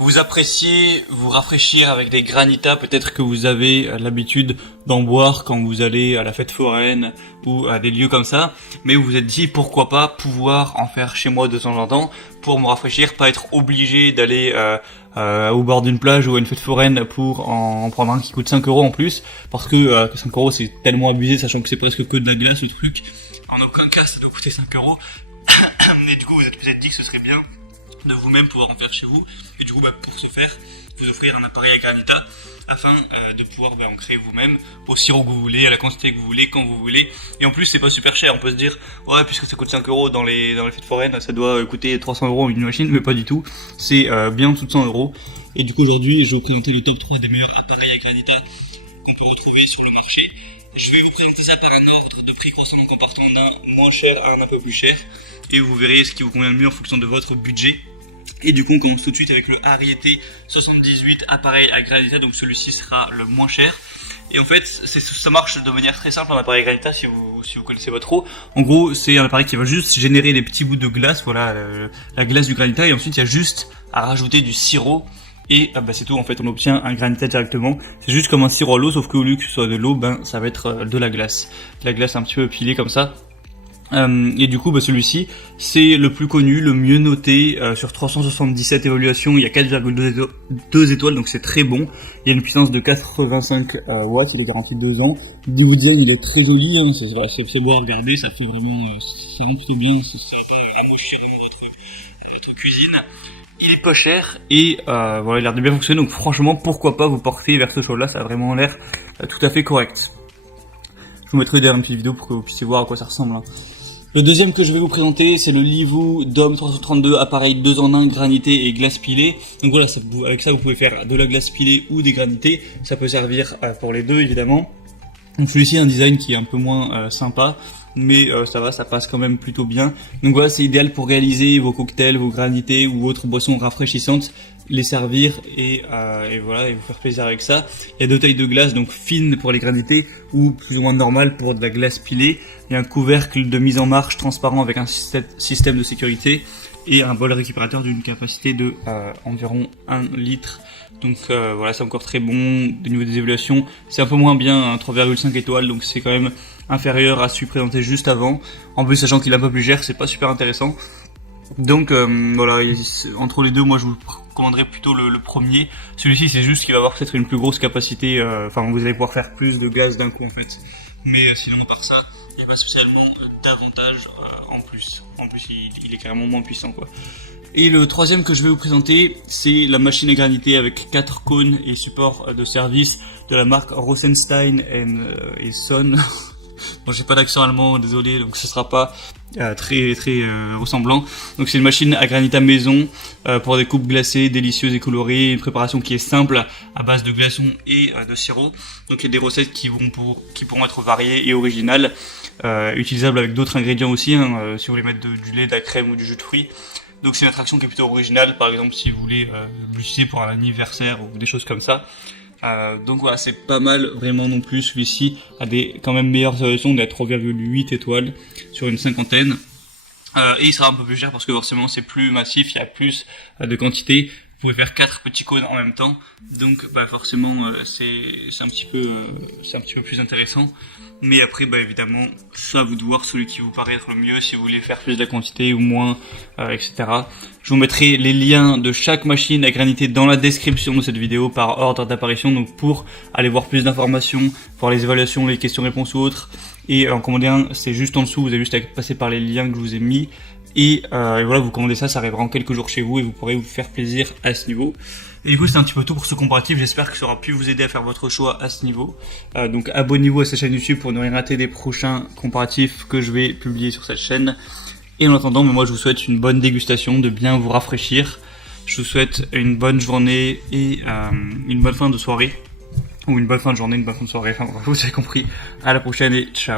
Vous appréciez vous rafraîchir avec des granitas, peut-être que vous avez l'habitude d'en boire quand vous allez à la fête foraine ou à des lieux comme ça, mais vous vous êtes dit pourquoi pas pouvoir en faire chez moi de temps en temps pour me rafraîchir, pas être obligé d'aller au bord d'une plage ou à une fête foraine pour en prendre un qui coûte 5 € en plus, parce que 5 € c'est tellement abusé, sachant que c'est presque que de la glace le truc, en aucun cas ça doit coûter 5 €, mais du coup vous êtes dit que ce serait bien de vous-même pouvoir en faire chez vous, et du coup pour ce faire vous offrir un appareil à granita afin de pouvoir en créer vous-même au sirop que vous voulez, à la quantité que vous voulez, quand vous voulez, et en plus c'est pas super cher. On peut se dire ouais, puisque ça coûte 5 € dans les fêtes foraines, ça doit coûter 300 € une machine, mais pas du tout, c'est bien en dessous de 100 €. Et du coup aujourd'hui je vais vous présenter le top 3 des meilleurs appareils à granita qu'on peut retrouver sur le marché. Je vais vous présenter ça par un ordre de prix croissant, donc en partant d'un moins cher à un peu plus cher, et vous verrez ce qui vous convient le mieux en fonction de votre budget. Et du coup on commence tout de suite avec le Ariete 78 appareil à granita, donc celui-ci sera le moins cher. Et en fait ça marche de manière très simple, un appareil à granita, si vous connaissez pas trop. En gros c'est un appareil qui va juste générer des petits bouts de glace, voilà la glace du granita, et ensuite il y a juste à rajouter du sirop. Et c'est tout, en fait on obtient un granita directement. C'est juste comme un sirop à l'eau, sauf qu'au lieu que ce soit de l'eau, ça va être de la glace. De la glace un petit peu pilée comme ça. Et du coup celui-ci c'est le plus connu, le mieux noté, sur 377 évaluations il y a 4,2 étoiles, donc c'est très bon. Il y a une puissance de 85 watts, il est garanti 2 ans. Niveau design il est très joli, hein, c'est beau à regarder, ça fait vraiment, ça rend plutôt bien, ça va pas amocher votre cuisine. Il est pas cher et voilà, il a l'air de bien fonctionner, donc franchement pourquoi pas vous porter vers ce choix là, ça a vraiment l'air tout à fait correct. Je vous mettrai derrière une petite vidéo pour que vous puissiez voir à quoi ça ressemble, hein. Le deuxième que je vais vous présenter, c'est le Livoo Dome 332, appareil 2 en 1, granité et glace pilée. Donc voilà, avec ça vous pouvez faire de la glace pilée ou des granités, ça peut servir pour les deux évidemment. Donc celui-ci a un design qui est un peu moins sympa, mais ça va, ça passe quand même plutôt bien. Donc voilà, c'est idéal pour réaliser vos cocktails, vos granités ou autres boissons rafraîchissantes, les servir et voilà, et vous faire plaisir avec ça. Il y a deux tailles de glace, donc fine pour les granités ou plus ou moins normale pour de la glace pilée. Il y a un couvercle de mise en marche transparent avec un système de sécurité et un bol récupérateur d'une capacité de environ 1 litre. Donc voilà, c'est encore très bon. Au niveau des évaluations, c'est un peu moins bien, hein, 3,5 étoiles, donc c'est quand même inférieur à celui présenté juste avant. En plus, sachant qu'il est un peu plus cher, c'est pas super intéressant. Donc voilà, entre les deux, moi je vous recommanderais plutôt le premier. Celui-ci c'est juste qu'il va avoir peut-être une plus grosse capacité, vous allez pouvoir faire plus de gaz d'un coup en fait. Mais sinon à part ça, il n'y a pas spécialement d'avantage en plus. En plus il est carrément moins puissant quoi. Et le troisième que je vais vous présenter, c'est la machine à graniter avec 4 cônes et support de service de la marque Rosenstein et Son. Bon, j'ai pas d'accent allemand, désolé, donc ce sera pas très ressemblant. Donc c'est une machine à granita maison pour des coupes glacées, délicieuses et colorées, une préparation qui est simple à base de glaçons et de sirop. Donc il y a des recettes qui pourront être variées et originales, utilisables avec d'autres ingrédients aussi, hein, si vous voulez mettre du lait, de la crème ou du jus de fruits. Donc c'est une attraction qui est plutôt originale, par exemple si vous voulez l'utiliser pour un anniversaire ou des choses comme ça. Donc voilà, c'est pas mal vraiment non plus. Celui-ci a des quand même meilleures évaluations, d'être 3,8 étoiles sur une cinquantaine. Et il sera un peu plus cher parce que forcément c'est plus massif, il y a plus de quantité. Vous pouvez faire 4 petits cônes en même temps, donc forcément c'est un petit peu plus intéressant. Mais après évidemment, ça à vous de voir celui qui vous paraît être le mieux, si vous voulez faire plus de la quantité ou moins, etc. Je vous mettrai les liens de chaque machine à graniter dans la description de cette vidéo par ordre d'apparition, donc pour aller voir plus d'informations, voir les évaluations, les questions-réponses ou autres. Et en commander un, c'est juste en dessous, vous avez juste à passer par les liens que je vous ai mis. Et voilà, vous commandez ça, ça arrivera en quelques jours chez vous et vous pourrez vous faire plaisir à ce niveau. Et du coup c'est un petit peu tout pour ce comparatif, j'espère que ça aura pu vous aider à faire votre choix à ce niveau. Donc abonnez-vous à cette chaîne YouTube pour ne rien rater des prochains comparatifs que je vais publier sur cette chaîne. Et en attendant, moi je vous souhaite une bonne dégustation, de bien vous rafraîchir. Je vous souhaite une bonne journée et une bonne fin de soirée. Ou une bonne fin de journée, une bonne fin de soirée, enfin vous avez compris. À la prochaine et ciao.